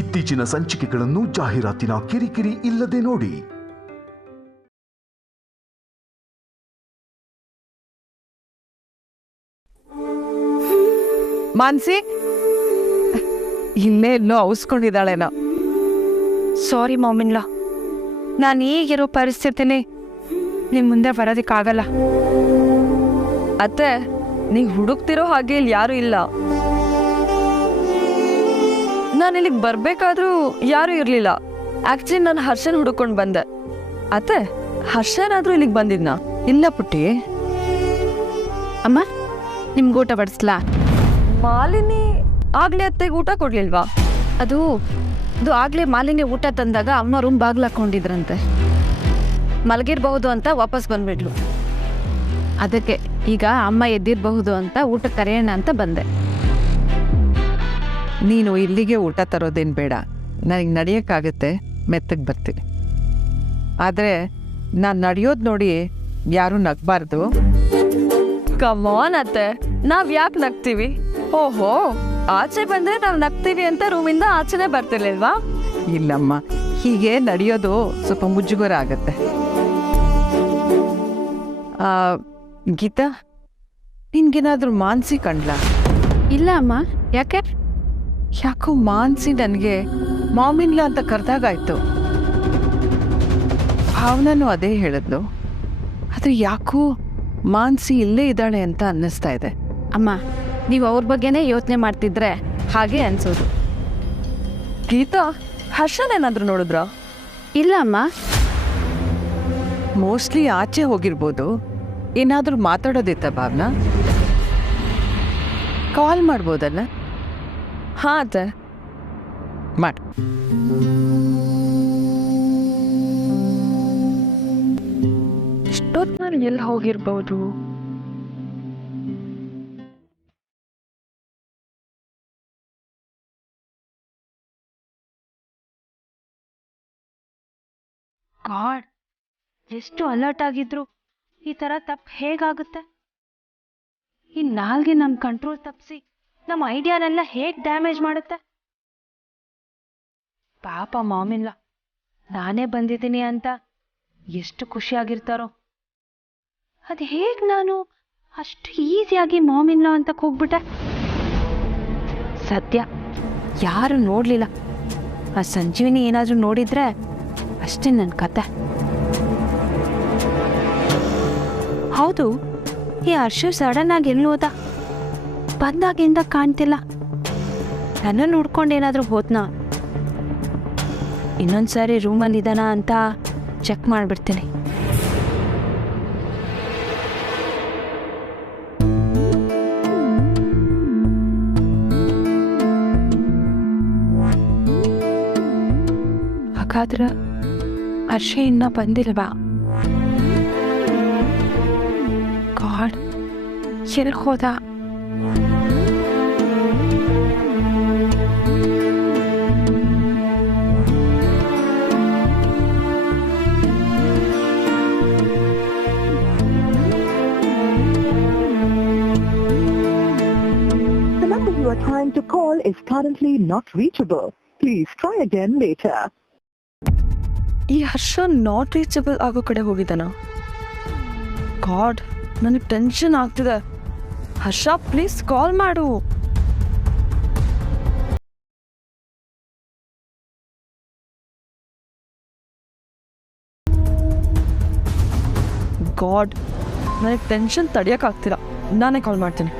ಇತ್ತೀಚಿನ ಸಂಚಿಕೆಗಳನ್ನು ಜಾಹೀರಾತಿನ ಕಿರಿಕಿರಿ ಇಲ್ಲದೆ ನೋಡಿ. ಮಾನ್ಸಿ ಇಲ್ಲೇ ಎಲ್ಲೋ ಔಸ್ಕೊಂಡಿದ್ದಾಳೇನೋ. ಸಾರಿ ಮಾಮಿನ್ಲಾ, ನಾನು ಈಗಿರೋ ಪರಿಸ್ಥಿತಿನಿ ನಿಮ್ಮ ಮುಂದೆ ಬರೋದಕ್ಕಾಗಲ್ಲ. ಅತ್ತೆ, ನೀವು ಹುಡುಕ್ತಿರೋ ಹಾಗೆ ಇಲ್ಲಿ ಯಾರೂ ಇಲ್ಲ. ನಾನು ಇಲ್ಲಿಗೆ ಬರಬೇಕಾದ್ರೂ ಯಾರೂ ಇರಲಿಲ್ಲ. ಆ್ಯಕ್ಚುಲಿ ನಾನು ಹರ್ಷನ್ ಹುಡುಕೊಂಡು ಬಂದೆ. ಅತ್ತೆ, ಹರ್ಷನಾದರೂ ಇಲ್ಲಿಗೆ ಬಂದಿದ್ನಾ? ಇಲ್ಲ ಪುಟ್ಟಿ. ಅಮ್ಮ, ನಿಮ್ಗೆ ಊಟ ಬಡಿಸ್ಲಾ? ಮಾಲಿನಿ ಆಗ್ಲೇ ಅತ್ತೆಗೆ ಊಟ ಕೊಡ್ಲಿಲ್ವಾ? ಅದು ಆಗಲೇ ಮಾಲಿನ್ಯ ಊಟ ತಂದಾಗ ಅಮ್ಮ ರೂಮ್ ಬಾಗ್ಲು ಹಾಕೊಂಡಿದ್ರಂತೆ. ಮಲಗಿರಬಹುದು ಅಂತ ವಾಪಸ್ ಬಂದ್ಬಿಟ್ಲು. ಅದಕ್ಕೆ ಈಗ ಅಮ್ಮ ಎದ್ದಿರಬಹುದು ಅಂತ ಊಟ ಕರೆಯೋಣ ಅಂತ ಬಂದೆ. ನೀನು ಇಲ್ಲಿಗೆ ಊಟ ತರೋದೇನು ಬೇಡ, ನನಗೆ ನಡೆಯೋಕ್ಕಾಗತ್ತೆ, ಮೆತ್ತಗೆ ಬರ್ತೀನಿ. ಆದರೆ ನಾನು ನಡೆಯೋದು ನೋಡಿ ಯಾರೂ ನಗಬಾರ್ದು. ಕಮಾನ್ ಅತ್ತೆ, ನಾವ್ ಯಾಕೆ ನಗ್ತೀವಿ? ಓಹೋ, ಆಚೆ ಬಂದ್ರೆ ನಾವು ನಗ್ತೀವಿ ಅಂತ ರೂಮಿಂದ ಆಚೆನೆ ಬರ್ತಿರ್ಲಿಲ್ವಾ? ಇಲ್ಲಮ್ಮ, ಹೀಗೆ ನಡೆಯೋದು ಸ್ವಲ್ಪ ಮುಜುಗರ ಆಗತ್ತೆ. ಗೀತಾ, ನಿನ್ಗೇನಾದ್ರೂ ಮಾನ್ಸಿ ಕಂಡ್ಲಾ? ಇಲ್ಲ ಅಮ್ಮ, ಯಾಕೆ? ಯಾಕೋ ಮಾನ್ಸಿ ನನಗೆ ಮಾಮಿನ್ಲ ಅಂತ ಕರೆದಾಗಾಯ್ತು. ಭಾವನೂ ಅದೇ ಹೇಳಿದ್ಲು. ಆದರೆ ಯಾಕೋ ಮಾನ್ಸಿ ಇಲ್ಲೇ ಇದ್ದಾಳೆ ಅಂತ ಅನ್ನಿಸ್ತಾ ಇದೆ. ಅಮ್ಮ, ನೀವು ಅವ್ರ ಬಗ್ಗೆನೇ ಯೋಚನೆ ಮಾಡ್ತಿದ್ರೆ ಹಾಗೆ ಅನ್ಸೋದು. ಗೀತಾ, ಹರ್ಷನೇನಾದ್ರೂ ನೋಡಿದ್ರಾ? ಇಲ್ಲ ಅಮ್ಮ. ಮೋಸ್ಟ್ಲಿ ಆಚೆ ಹೋಗಿರ್ಬೋದು. ಏನಾದರೂ ಮಾತಾಡೋದಿತ್ತ ಭಾವನಾ? ಕಾಲ್ ಮಾಡ್ಬೋದಲ್ಲ? ಹಾ ಅತ್ತೆ, ಮಾಡು. ಇಷ್ಟೊತ್ತಿನಲ್ಲಿ ಎಲ್ಲಿ ಹೋಗಿರ್ಬೋದು? ಗಾಡ್, ಎಷ್ಟು ಅಲರ್ಟ್ ಆಗಿದ್ರು ಈ ಥರ ತಪ್ಪು ಹೇಗಾಗುತ್ತೆ? ಈ ನಾಲ್ಗೆ ನಮ್ಮ ಕಂಟ್ರೋಲ್ ತಪ್ಪಿಸಿ ನಮ್ಮ ಐಡಿಯಾನೆಲ್ಲ ಹೇಗೆ ಡ್ಯಾಮೇಜ್ ಮಾಡುತ್ತೆ? ಪಾಪ ಮಾಮಿಲ್ಲ, ನಾನೇ ಬಂದಿದ್ದೀನಿ ಅಂತ ಎಷ್ಟು ಖುಷಿಯಾಗಿರ್ತಾರೋ. ಅದು ಹೇಗೆ ನಾನು ಅಷ್ಟು ಈಸಿಯಾಗಿ ಮಾಮಿಲ್ಲ ಅಂತ ಹೋಗ್ಬಿಟ್ಟೆ? ಸದ್ಯ ಯಾರು ನೋಡಲಿಲ್ಲ. ಆ ಸಂಜೀವಿನಿ ಏನಾದರೂ ನೋಡಿದ್ರೆ ಅಷ್ಟೇ ನನ್ನ ಕತೆ. ಹೌದು, ಈ ಹರ್ಷ ಸಡನ್ ಆಗಿ ಎಲ್ಲಿ ಹೋದ? ಬಂದಾಗಿಂದ ಕಾಣ್ತಿಲ್ಲ. ನನ್ನ ನೋಡ್ಕೊಂಡು ಏನಾದರೂ ಹೋದ್ನಾ? ಇನ್ನೊಂದ್ಸಾರಿ ರೂಮಲ್ಲಿ ಇದ್ದಾನ ಅಂತ ಚೆಕ್ ಮಾಡಿಬಿಡ್ತೀನಿ. ಹಾಗಾದ್ರೆ ಹರ್ಷ ಇನ್ನ ಬಂದಿಲ್ವಾ? ಗಾಡ್, ಎಲ್ಲಿ ಹೋದ? The number you are trying to call is currently not reachable. Please try again later. ಈ ಹರ್ಷ ನಾಟ್ ರೀಚಬಲ್ ಆಗೋ ಕಡೆ ಹೋಗಿದ್ದಾನ? ಗಾಡ್, ನನಗೆ ಟೆನ್ಷನ್ ಆಗ್ತಿದೆ. ಹರ್ಷ, ಪ್ಲೀಸ್ ಕಾಲ್ ಮಾಡು. ಗಾಡ್, ನನಗೆ ಟೆನ್ಷನ್ ತಡೆಯೋಕ್ಕಾಗ್ತಿಲ್ಲ. ನಾನೇ ಕಾಲ್ ಮಾಡ್ತೀನಿ.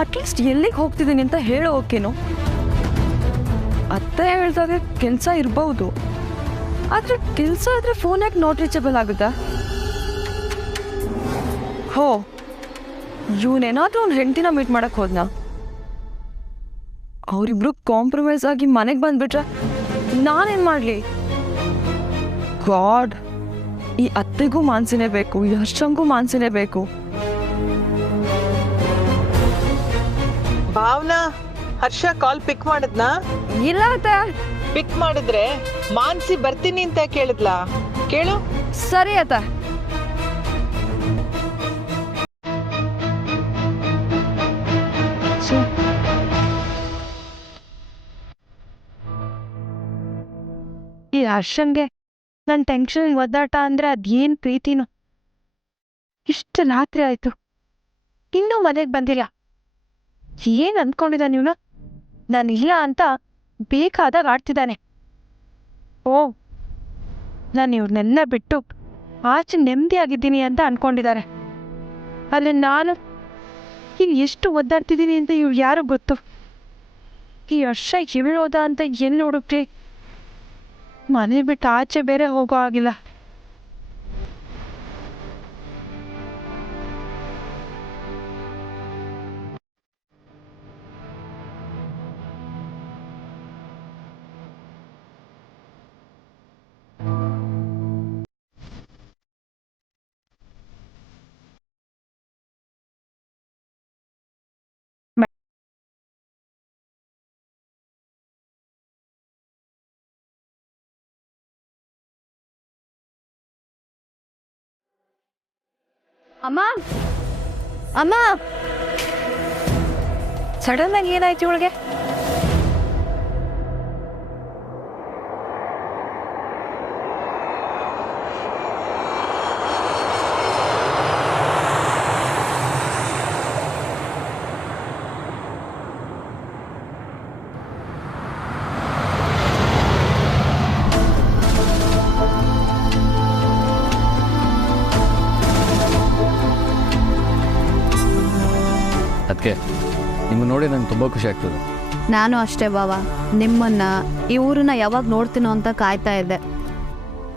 ಅಟ್ಲೀಸ್ಟ್ ಎಲ್ಲಿಗೆ ಹೋಗ್ತಿದ್ದೀನಿ ಅಂತ ಹೇಳೋ ಓಕೆನೋ. ಅತ್ತೆ ಹೇಳಿದಾಗ ಕೆಲಸ ಇರಬಹುದು, ಆದರೆ ಕೆಲಸ ಆದರೆ ಫೋನ್ ಯಾಕೆ ನಾಟ್ ರೀಚಬಲ್ ಆಗುತ್ತಾ? ಹೋ, ಇವನೇನಾದ್ರೂ ಅವ್ನ ಹೆಂಡತಿನ ಮೀಟ್ ಮಾಡಕ್ಕೆ ಹೋದ್ನಾ? ಅವರಿಬ್ರು ಕಾಂಪ್ರಮೈಸ್ ಆಗಿ ಮನೆಗೆ ಬಂದ್ಬಿಟ್ರೆ ನಾನೇನು ಮಾಡಲಿ? ಗಾಡ್, ಈ ಅತ್ತೆಗೂ ಮಾನ್ಸಿನೇ ಬೇಕು, ಈ ಹರ್ಷಂಗೂ ಮಾನ್ಸಿನೇ ಬೇಕು. ಭಾವನಾ, ಹರ್ಷ ಕಾಲ್ ಪಿಕ್ ಮಾಡಿದ್ನಾ? ಇಲ್ಲ ಅತ್ತೆ. ಪಿಕ್ ಮಾಡಿದ್ರೆ ಮಾನ್ಸಿ ಬರ್ತೀನಿ ಅಂತ ಕೇಳಿದ್ಲಾ? ಕೇಳು. ಸರಿ ಅತ್ತ. ಹರ್ಷಂಗೆ ನನ್ನ ಟೆನ್ಷನ್ ಒದ್ದಾಟ ಅಂದರೆ ಅದೇನು ಪ್ರೀತಿನೋ. ಇಷ್ಟು ರಾತ್ರಿ ಆಯಿತು, ಇನ್ನೂ ಮನೆಗೆ ಬಂದಿಲ್ಲ. ಏನು ಅಂದ್ಕೊಂಡಿದ್ದಾನೆ ಇವನು? ನಾನು ಇಲ್ಲ ಅಂತ ಬೇಕಾದಾಗ ಆಡ್ತಿದ್ದಾನೆ. ಓ, ನಾನು ಇವ್ರನ್ನೆಲ್ಲ ಬಿಟ್ಟು ಆಚೆ ನೆಮ್ಮದಿಯಾಗಿದ್ದೀನಿ ಅಂತ ಅಂದ್ಕೊಂಡಿದ್ದಾರೆ. ಅಲ್ಲಿ ನಾನು ಈಗ ಎಷ್ಟು ಒದ್ದಾಡ್ತಿದ್ದೀನಿ ಅಂತ ಇವ್ರು ಯಾರು ಗೊತ್ತು. ಈ ವರ್ಷ ಹೇಳೋದ ಅಂತ ಎಲ್ಲಿ ಹುಡುಕ್ರಿ? ಮನೆ ಬಿಟ್ಟು ಆಚೆ ಬೇರೆ ಹೋಗೋ ಆಗಿಲ್ಲ. ಅಮ್ಮ ಅಮ್ಮ, ಸಡನ್ ಆಗಿ ಏನಾಯ್ತು ಇವಳಿಗೆ? ಅದಕ್ಕೆ ನಿಮ್ಮನ್ನು ನೋಡಿ ನಂಗೆ ತುಂಬ ಖುಷಿ ಆಗ್ತದೆ. ನಾನು ಅಷ್ಟೇ ಬಾವ, ನಿಮ್ಮನ್ನ ಈ ಊರನ್ನ ಯಾವಾಗ ನೋಡ್ತೀನೋ ಅಂತ ಕಾಯ್ತಾ ಇದ್ದೆ.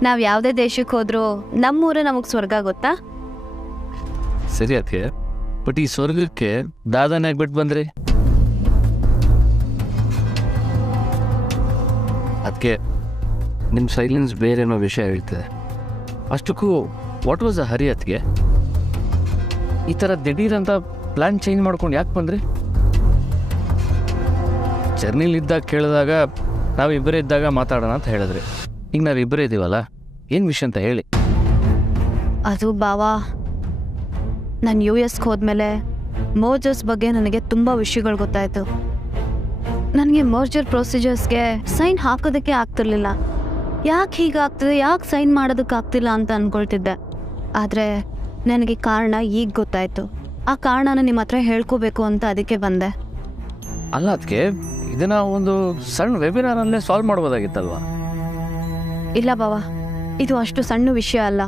ನಾವು ಯಾವುದೇ ದೇಶಕ್ಕೆ ಹೋದ್ರೂ ನಮ್ಮೂರು ನಮಗೆ ಸ್ವರ್ಗ, ಗೊತ್ತಾ? ಸರಿ ಅದಕ್ಕೆ, ಬಟ್ ಈ ಸ್ವರ್ಗಕ್ಕೆ ದಾದಾನೇ ಆಗ್ಬಿಟ್ಟು ಬಂದ್ರಿ. ಅದಕ್ಕೆ ನಿಮ್ಮ ಸೈಲೆನ್ಸ್ ಬೇರೇನೋ ವಿಷಯ ಹೇಳ್ತದೆ. ಅಷ್ಟಕ್ಕೂ ವಾಟ್ ವಾಸ್ ಅ ಹರಿ ಅದಕ್ಕೆ? ಈ ಥರ ದಿಢೀರಂತ ಪ್ಲ್ಯಾನ್ ಚೇಂಜ್ ಮಾಡ್ಕೊಂಡು ಯಾಕೆ ಬಂದ್ರಿ? ಜರ್ನಿಲಿದ್ದಾಗ ಕೇಳಿದಾಗ ನಾವಿಬ್ಬರೇ ಇದ್ದಾಗ ಮಾತಾಡೋಣ ಅಂತ ಹೇಳಿದ್ರಿ. ಈಗ ನಾವಿಬ್ಬರೇ ಇದ್ದೀವಲ್ಲ, ಏನು ವಿಷಯ ಅಂತ ಹೇಳಿ. ಅದು ಬಾವಾ, ನಾನು US ಹೋದ್ಮೇಲೆ ಮರ್ಜರ್ಸ್ ಬಗ್ಗೆ ನನಗೆ ತುಂಬ ವಿಷಯಗಳು ಗೊತ್ತಾಯಿತು. ನನಗೆ ಮರ್ಜರ್ ಪ್ರೊಸೀಜರ್ಸ್ಗೆ ಸೈನ್ ಹಾಕೋದಕ್ಕೆ ಆಗ್ತಿರ್ಲಿಲ್ಲ. ಯಾಕೆ ಹೀಗಾಗ್ತದೆ, ಯಾಕೆ ಸೈನ್ ಮಾಡೋದಕ್ಕೆ ಆಗ್ತಿಲ್ಲ ಅಂತ ಅಂದ್ಕೊಳ್ತಿದ್ದೆ. ಆದರೆ ನನಗೆ ಕಾರಣ ಈಗ ಗೊತ್ತಾಯಿತು. ಆ ಕಾರಣನ ನಿಮ್ಮ ಹತ್ರ ಹೇಳ್ಕೋಬೇಕು ಅಂತ ಅದಕ್ಕೆ ಬಂದೆ. ಅಲ್ಲ ಅದಕ್ಕೆ, ಇದನ್ನ ಒಂದು ಸಣ್ಣ ವೆಬಿನಾರಲ್ಲೇ ಸಾಲ್ವ್ ಮಾಡ್ಬೋದಾಗಿತ್ತಲ್ವಾ? ಇಲ್ಲ ಬಾವ, ಇದು ಅಷ್ಟು ಸಣ್ಣ ವಿಷಯ ಅಲ್ಲ.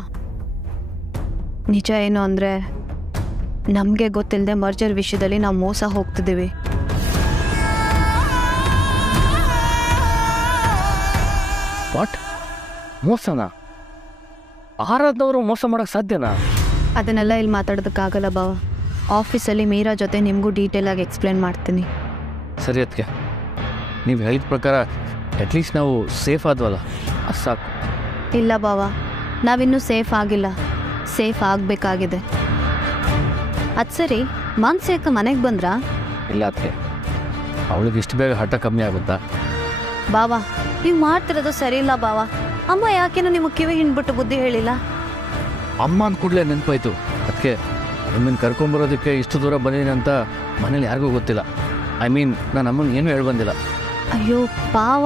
ನಿಜ ಏನು ಅಂದರೆ, ನಮಗೆ ಗೊತ್ತಿಲ್ಲದೆ ಮರ್ಜರ್ ವಿಷಯದಲ್ಲಿ ನಾವು ಮೋಸ ಹೋಗ್ತಿದ್ದೀವಿ. ವಾಟ್? ಮೋಸನಾ? ಆರಾಧನವರು ಮೋಸ ಮಾಡೋಕ್ಕೆ ಸಾಧ್ಯನಾ? ಅದನ್ನೆಲ್ಲ ಇಲ್ಲಿ ಮಾತಾಡೋದಕ್ಕಾಗಲ್ಲ ಬಾವ. ಆಫೀಸಲ್ಲಿ ಮೀರಾ ಜೊತೆ ನಿಮಗೂ ಡೀಟೇಲಾಗಿ ಎಕ್ಸ್ಪ್ಲೇನ್ ಮಾಡ್ತೀನಿ. ಸರಿ ಅದಕ್ಕೆ, ನೀವು ಹೇಳಿದ ಪ್ರಕಾರ ಅಟ್ಲೀಸ್ಟ್ ನಾವು ಸೇಫ್ ಆದ್ವಲ್ಲ, ಅದು ಸಾಕು. ಇಲ್ಲ ಬಾವ, ನಾವಿನ್ನೂ ಸೇಫ್ ಆಗಿಲ್ಲ, ಸೇಫ್ ಆಗಬೇಕಾಗಿದೆ. ಅದು ಸರಿ, ಮಾನ್ಸಿಕ ಮನೆಗೆ ಬಂದ್ರಾ? ಇಲ್ಲ ಅದಕ್ಕೆ, ಅವಳಿಗೆ ಇಷ್ಟು ಬೇಗ ಹಠ ಕಮ್ಮಿ ಆಗುತ್ತಾ? ಬಾವ, ನೀವು ಮಾಡ್ತಿರೋದು ಸರಿ ಇಲ್ಲ ಬಾವ. ಅಮ್ಮ ಯಾಕೇನೋ ನಿಮಗೆ ಕಿವಿ ಹಿಂಡ್ಬಿಟ್ಟು ಬುದ್ಧಿ ಹೇಳಿಲ್ಲ? ಅಮ್ಮ ಅಂದ ಕೂಡಲೇ ನೆನಪಾಯ್ತು. ಅದಕ್ಕೆ ನಿಮ್ಮನ್ನು ಕರ್ಕೊಂಬರೋದಕ್ಕೆ ಇಷ್ಟು ದೂರ ಬಂದಿದ್ದೀನಿ ಅಂತ ಮನೇಲಿ ಯಾರಿಗೂ ಗೊತ್ತಿಲ್ಲ. ಐ ಮೀನ್, ನಾನು ಅಮ್ಮನ ಏನೂ ಹೇಳಿ ಬಂದಿಲ್ಲ. ಅಯ್ಯೋ ಪಾವ,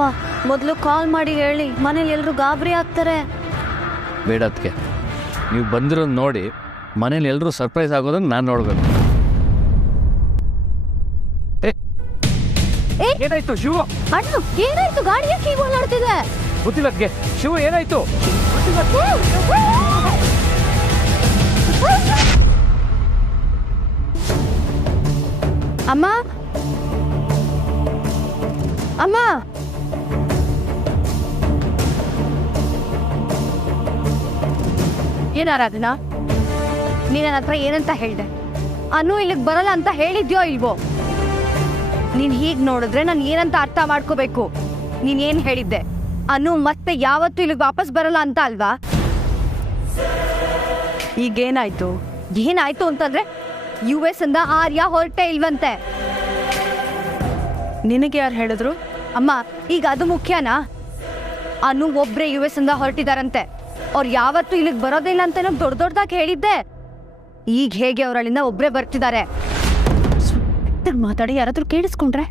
ಮೊದಲು ಕಾಲ್ ಮಾಡಿ ಹೇಳಿ, ಮನೇಲಿ ಎಲ್ಲರೂ ಗಾಬರಿ ಆಗ್ತಾರೆ. ಬೇಡ ಅದಕ್ಕೆ, ನೀವು ಬಂದಿರೋದು ನೋಡಿ ಮನೇಲಿ ಎಲ್ಲರೂ ಸರ್ಪ್ರೈಸ್ ಆಗೋದನ್ನು ನಾನು ನೋಡಬೇಕು. ಏನಾಯ್ತು ಶಿವ? ಅಣ್ಣ, ಏನಾಯ್ತು? ಗಾಡಿ ಯಾಕೆ ಹೀಗೆ ಓಡಾಡ್ತಿದೆ? ಗೊತ್ತಿಲ್ಲ ಅದಕ್ಕೆ. ಶಿವ ಏನಾಯ್ತು? ಅಮ್ಮ, ಅಮ್ಮ, ಏನಾರಾಧನಾ, ನೀನು ನನ್ನ ಹತ್ರ ಏನಂತ ಹೇಳಿದೆ? ಅನು ಇಲ್ಲಿಗೆ ಬರಲ್ಲ ಅಂತ ಹೇಳಿದ್ಯೋ ಇಲ್ವೋ? ನೀನು ಹೀಗೆ ನೋಡಿದ್ರೆ ನಾನು ಏನಂತ ಅರ್ಥ ಮಾಡ್ಕೋಬೇಕು? ನೀನೇನು ಹೇಳಿದ್ದೆ? ಅನು ಮತ್ತೆ ಯಾವತ್ತೂ ಇಲ್ಲಿಗೆ ವಾಪಸ್ ಬರಲ್ಲ ಅಂತ ಅಲ್ವಾ? ಈಗೇನಾಯ್ತು? ಏನಾಯ್ತು ಅಂತಂದ್ರೆ US ಇಂದ ಆರ್ಯ ಹೊರಟೇ ಇಲ್ವಂತೆ. ನಿನಗೆ ಯಾರು ಹೇಳಿದ್ರು? ಅಮ್ಮ, ಈಗ ಅದು ಮುಖ್ಯನಾ? ಅನು ಒಬ್ರೇ US ಇಂದ ಹೊರಟಿದಾರಂತೆ. ಅವ್ರು ಯಾವತ್ತೂ ಇಲ್ಲಿಗೆ ಬರೋದಿಲ್ಲ ಅಂತ ದೊಡ್ಡದಾಗಿ ಹೇಳಿದ್ದೆ. ಈಗ ಹೇಗೆ ಅವರಲ್ಲಿಂದ ಒಬ್ರೇ ಬರ್ತಿದ್ದಾರೆ? ಮಾತಾಡಿ ಯಾರಾದ್ರೂ ಕೇಳಿಸ್ಕೊಂಡ್ರೆ?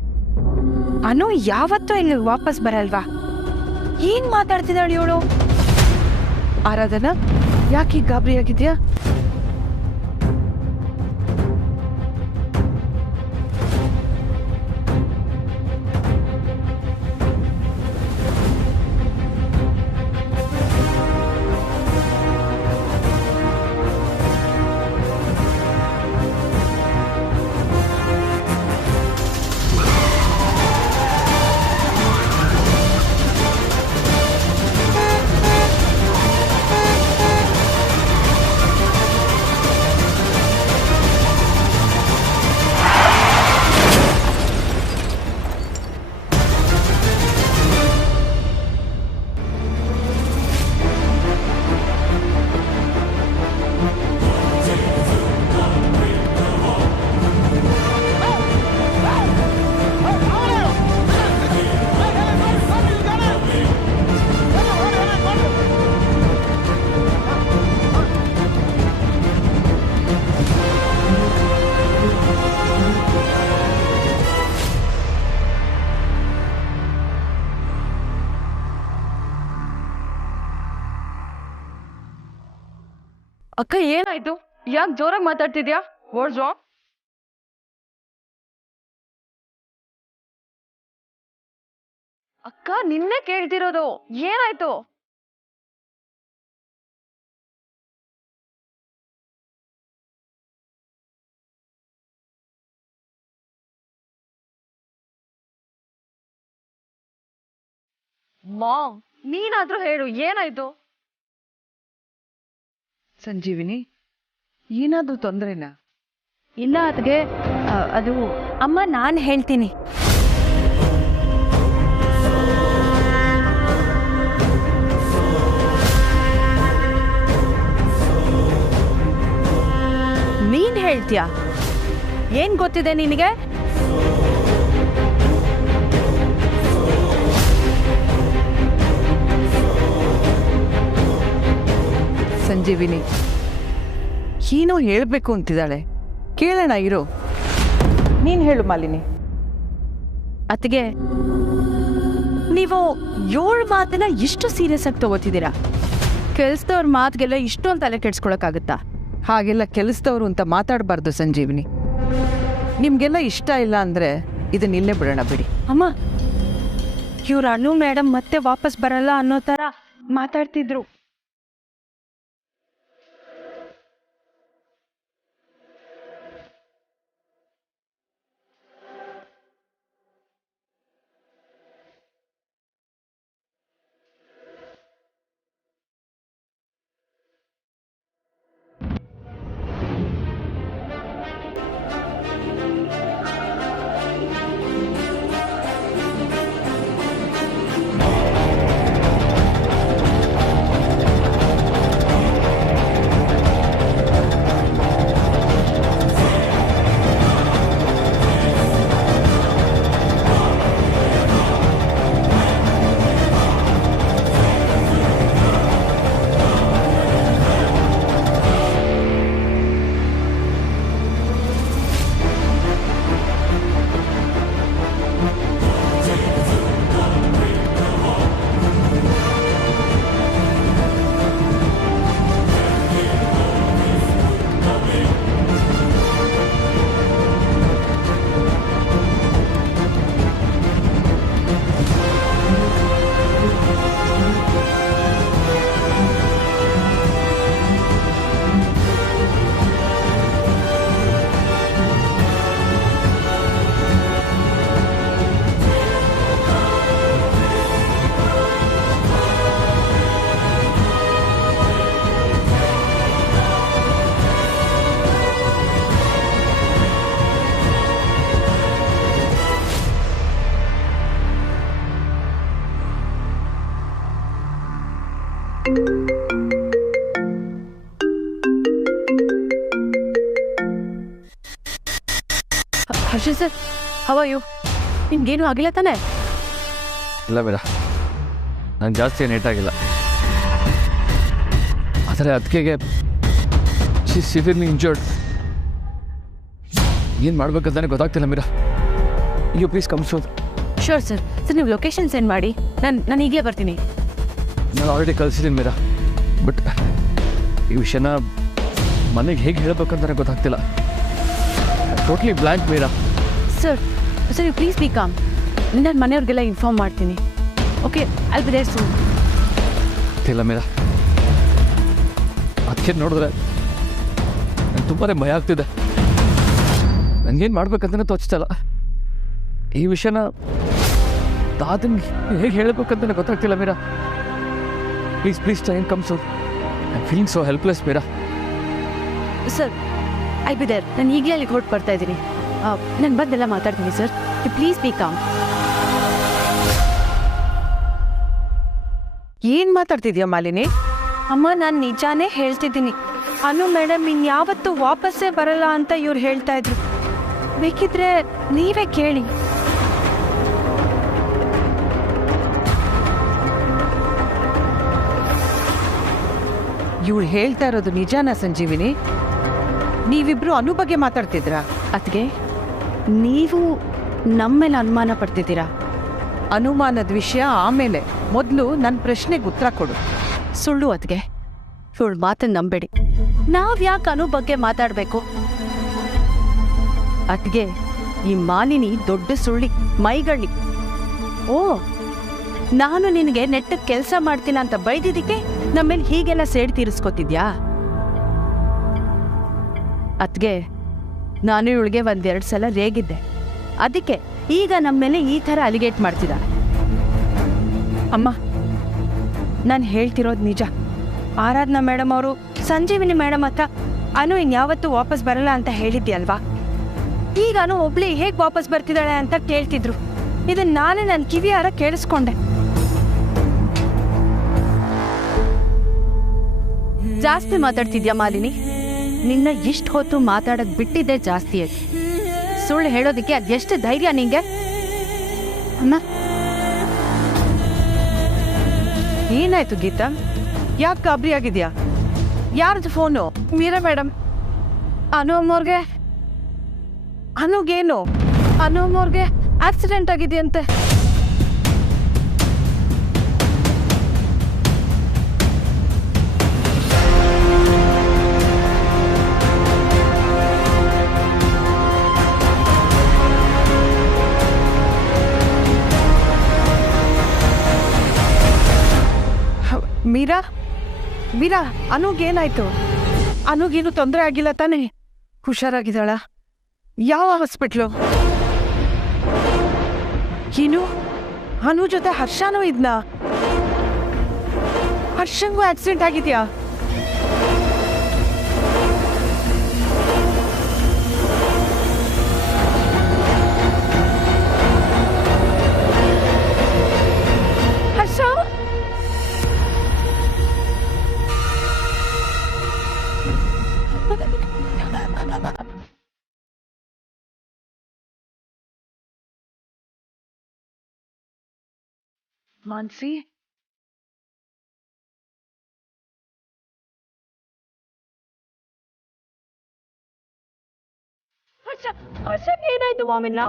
ಅನು ಯಾವತ್ತೂ ಇಲ್ಲಿ ವಾಪಸ್ ಬರಲ್ವಾ? ಏನ್ ಮಾತಾಡ್ತಿದ್ದಾಳೆ ಇವಳು? ಆರಾಧನಾ, ಯಾಕೆ ಗಾಬರಿ ಆಗಿದ್ಯಾ? ಅಕ್ಕ ಏನಾಯ್ತು? ಯಾಕೆ ಜೋರಾಗಿ ಮಾತಾಡ್ತಿದ್ಯಾ? What's wrong? ಅಕ್ಕ ನಿನ್ನೆ ಕೇಳ್ತಿರೋದು, ಏನಾಯ್ತು? ಮಾಮ್, ನೀನಾದ್ರೂ ಹೇಳು, ಏನಾಯ್ತು? ಸಂಜೀವಿನಿ, ಏನಾದ್ರೂ ತೊಂದರೆನಾ? ಇಲ್ಲ ಅದ್ಗೆ ಅದು ಅಮ್ಮ, ನಾನು ಹೇಳ್ತೀನಿ. ನೀನ್ ಹೇಳ್ತೀಯಾ? ಏನ್ ಗೊತ್ತಿದೆ ನಿನಗೆ? ಸಂಜೀವಿನಿ ಏನೋ ಹೇಳಬೇಕು ಅಂತಿದ್ದಾಳೆ, ಕೇಳೋಣ ಇರು. ನೀನು ಹೇಳು ಮಾಲಿನಿ. ಅತ್ತಿಗೆ, ನೀವು 7 ಮಾತನ್ನ ಇಷ್ಟು ಸೀರಿಯಸ್ ಆಗಿ ತಗೋತಿದ್ದೀರಾ? ಕೆಲ್ಸದವ್ರ ಮಾತಿಗೆಲ್ಲ ಇಷ್ಟೊಂದು ತಲೆ ಕೆಡ್ಸ್ಕೊಳಕ್ಕಾಗುತ್ತಾ? ಹಾಗೆಲ್ಲ ಕೆಲಸದವರು ಅಂತ ಮಾತಾಡಬಾರ್ದು ಸಂಜೀವಿನಿ. ನಿಮಗೆಲ್ಲ ಇಷ್ಟ ಇಲ್ಲ ಅಂದರೆ ಇದನ್ನ ಇಲ್ಲೇ ಬಿಡೋಣ ಬಿಡಿ. ಅಮ್ಮ, ಇವ್ರ ಅನು ಮೇಡಮ್ ಮತ್ತೆ ವಾಪಸ್ ಬರಲ್ಲ ಅನ್ನೋ ಥರ ಮಾತಾಡ್ತಿದ್ರು. ಹರ್ಷ ಸರ್, ಹೌ ಆರ್ ಯು? ನಿಮ್ಗೇನು ಆಗಿಲ್ಲ ತಾನೆ? ಇಲ್ಲ ಬೇಡ, ನಂಗೆ ಜಾಸ್ತಿ ಏನು ಏಟಾಗಿಲ್ಲ. ಆದರೆ ಅದಕ್ಕೆ ಸಿವಿಯರ್ಲಿ ಇಂಜರ್ಡ್. ಏನು ಮಾಡ್ಬೇಕಂತಾನೆ ಗೊತ್ತಾಗ್ತಿಲ್ಲ Meera. You please come soon. Sure sir. Sir, ನೀವು ಲೊಕೇಶನ್ ಸೆಂಡ್ ಮಾಡಿ, ನಾನು ಈಗಲೇ ಬರ್ತೀನಿ. ನಾನು ಆಲ್ರೆಡಿ ಕಳಿಸಿದ್ದೀನಿ ಮೀರಾ. ಬಟ್ ಈ ವಿಷಯನ ಮನೆಗೆ ಹೇಗೆ ಹೇಳಬೇಕಂತ ನನಗೆ ಗೊತ್ತಾಗ್ತಿಲ್ಲ. Totally blank Meera. Sir sir you please be calm. ನಾನು ಮನೆಯವ್ರಿಗೆಲ್ಲ ಇನ್ಫಾರ್ಮ್ ಮಾಡ್ತೀನಿ. Okay I will be there soon. ಇಲ್ಲ ಮೀರಾ, ಅದಕ್ಕೆ ನೋಡಿದ್ರೆ ನಂಗೆ ತುಂಬಾ ಭಯ ಆಗ್ತಿದೆ. ನನಗೇನು ಮಾಡ್ಬೇಕಂತಲೇ ತೋಚ್ತಲ್ಲ. ಈ ವಿಷಯನ ತಾತನಿಗೆ ಹೇಗೆ ಹೇಳಬೇಕಂತ ನನಗೆ ಗೊತ್ತಾಗ್ತಿಲ್ಲ Meera. Please please try and come soon. I am feeling so helpless Meera. Sir I be there. ನಾನು ಈಗಲೇ ಅಲ್ಲಿಗೆ ಹೊರಟು ಬರ್ತಾ ಇದ್ದೀನಿ. ನಾನು ಬಂದೆಲ್ಲ ಮಾತಾಡ್ತೀನಿ sir. You please be calm. ಏನು ಮಾತಾಡ್ತಿದ್ಯಾ ಮಾಲಿನಿ? ಅಮ್ಮ ನಾನು ನಿಜಾನೇ ಹೇಳ್ತಿದ್ದೀನಿ. ಅನು ಮೇಡಮ್ ಇನ್ಯಾವತ್ತೂ ವಾಪಸ್ಸೇ ಬರಲ್ಲ ಅಂತ ಇವ್ರು ಹೇಳ್ತಾ ಇದ್ರು. ಬೇಕಿದ್ರೆ ನೀವೇ ಕೇಳಿ. ಇವಳು ಹೇಳ್ತಾ ಇರೋದು ನಿಜಾನ ಸಂಜೀವಿನಿ? ನೀವಿಬ್ರು ಅನು ಬಗ್ಗೆ ಮಾತಾಡ್ತಿದ್ರಾ? ಅದಕ್ಕೆ ನೀವು ನಮ್ಮ ಮೇಲೆ ಅನುಮಾನ ಪಡ್ತಿದ್ದೀರಾ? ಅನುಮಾನದ ವಿಷಯ ಆಮೇಲೆ, ಮೊದಲು ನನ್ನ ಪ್ರಶ್ನೆಗೆ ಉತ್ತರ ಕೊಡು. ಸುಳ್ಳು ಅದಕ್ಕೆ. ಇವಳು ಮಾತನ್ನು ನಂಬೇಡಿ. ನಾವು ಯಾಕೆ ಅನು ಬಗ್ಗೆ ಮಾತಾಡಬೇಕು? ಅದಕ್ಕೆ ಈ ಮಾಲಿನಿ ದೊಡ್ಡ ಸುಳ್ಳಿ, ಮೈಗಳ್ಳಿ. ಓ, ನಾನು ನಿನಗೆ ನೆಟ್ಟಗೆ ಕೆಲಸ ಮಾಡ್ತೀನ ಅಂತ ಬೈದಿದ್ದಕ್ಕೆ ನಮ್ಮೇಲೆ ಹೀಗೆಲ್ಲ ಸೇಡ್ ತೀರಿಸ್ಕೊತಿದ್ಯಾ? ಅದಕ್ಕೆ ನಾನು ಇವಳಿಗೆ 1-2 ಸಲ ರೇಗಿದ್ದೆ. ಅದಕ್ಕೆ ಈಗ ನಮ್ಮ ಮೇಲೆ ಈ ಥರ ಅಲಿಗೇಟ್ ಮಾಡ್ತಿದ್ದ. ಅಮ್ಮ ನಾನು ಹೇಳ್ತಿರೋದು ನಿಜ. ಆರಾಧನಾ ಮೇಡಮ್ ಅವರು ಸಂಜೀವಿನಿ ಮೇಡಮ್ ಹತ್ರ ಅನು ಇನ್ಯಾವತ್ತೂ ವಾಪಸ್ ಬರಲ್ಲ ಅಂತ ಹೇಳಿದ್ಯಲ್ವಾ? ಈಗ ಅನು ಒಬ್ಳಿ ಹೇಗೆ ವಾಪಸ್ ಬರ್ತಿದ್ದಾಳೆ ಅಂತ ಕೇಳ್ತಿದ್ರು. ಇದನ್ನ ನಾನೇ ನನ್ನ ಕಿವಿಯಾರ ಕೇಳಿಸ್ಕೊಂಡೆ. ಜಾಸ್ತಿ ಮಾತಾಡ್ತಿದ್ಯಾ ಮಾಲಿನಿ? ನಿನ್ನ ಇಷ್ಟು ಹೊತ್ತು ಮಾತಾಡಕ್ ಬಿಟ್ಟಿದ್ದೆ ಜಾಸ್ತಿ ಆಯ್ತು. ಸುಳ್ಳು ಹೇಳೋದಕ್ಕೆ ಅದೆಷ್ಟು ಧೈರ್ಯ ನಿಂಗೆ? ಅಮ್ಮ ಏನಾಯ್ತು ಗೀತಾ? ಯಾಕೆ ಗಾಬರಿ ಆಗಿದ್ಯಾ? ಯಾರ್ದು ಫೋನು? ಮೀರಾ ಮೇಡಮ್, ಅನು ಅಮ್ಮವ್ರಿಗೆ ಆಕ್ಸಿಡೆಂಟ್ ಆಗಿದೆಯಂತೆ. ಮೀರಾ ಅನುಗೇನಾಯ್ತು? ಅನುಗೇನು ತೊಂದರೆ ಆಗಿಲ್ಲ ತಾನೇ? ಹುಷಾರಾಗಿದ್ದಾಳ? ಯಾವ ಹಾಸ್ಪಿಟ್ಲು? ಏನು ಅನು ಜೊತೆ ಹರ್ಷನೂ ಇದ್ನಾ? ಹರ್ಷಂಗೂ ಆಕ್ಸಿಡೆಂಟ್ ಆಗಿದ್ಯಾ? ಹರ್ಷ ಮಾನ್ಸಿ, ಏನಾಯ್ತು ಮಾಮಿನ?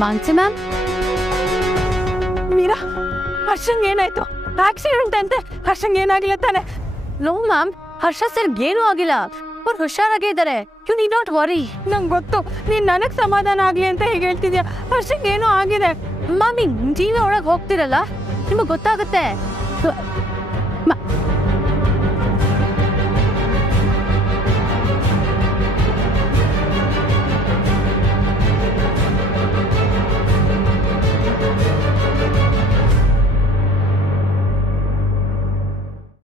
ಮಾನ್ಸಿ ಮ್ಯಾಮ್, ಮೀರಾ ಹರ್ಷಂಗ್ ಏನಾಯ್ತು? ಆಕ್ಸಿಡೆಂಟ್ ಅಂತೆ. ಹರ್ಷಂಗ್ ಏನಾಗಿಲ್ಲ ತಾನೆ? ನೋ ಮ್ಯಾಮ್, ಹರ್ಷ ಸರ್ ಏನೂ ಆಗಿಲ್ಲ. ಅವ್ರು ಹುಷಾರಾಗೇ ಇದ್ದಾರೆ. You need not worry. ನಂಗೆ ಗೊತ್ತು ನೀನ್ ನನಗ್ ಸಮಾಧಾನ ಆಗ್ಲಿ ಅಂತ ಹೇಗೆ ಹೇಳ್ತಿದ್ಯಾ. ಹರ್ಷಂಗ್ ಏನೋ ಆಗಿದೆ. ಮಮ್ಮಿ, ನೀವೇ ಒಳಗೆ ಹೋಗ್ತಿರಲ್ಲ, ನಿಮಗೆ ಗೊತ್ತಾಗುತ್ತೆ.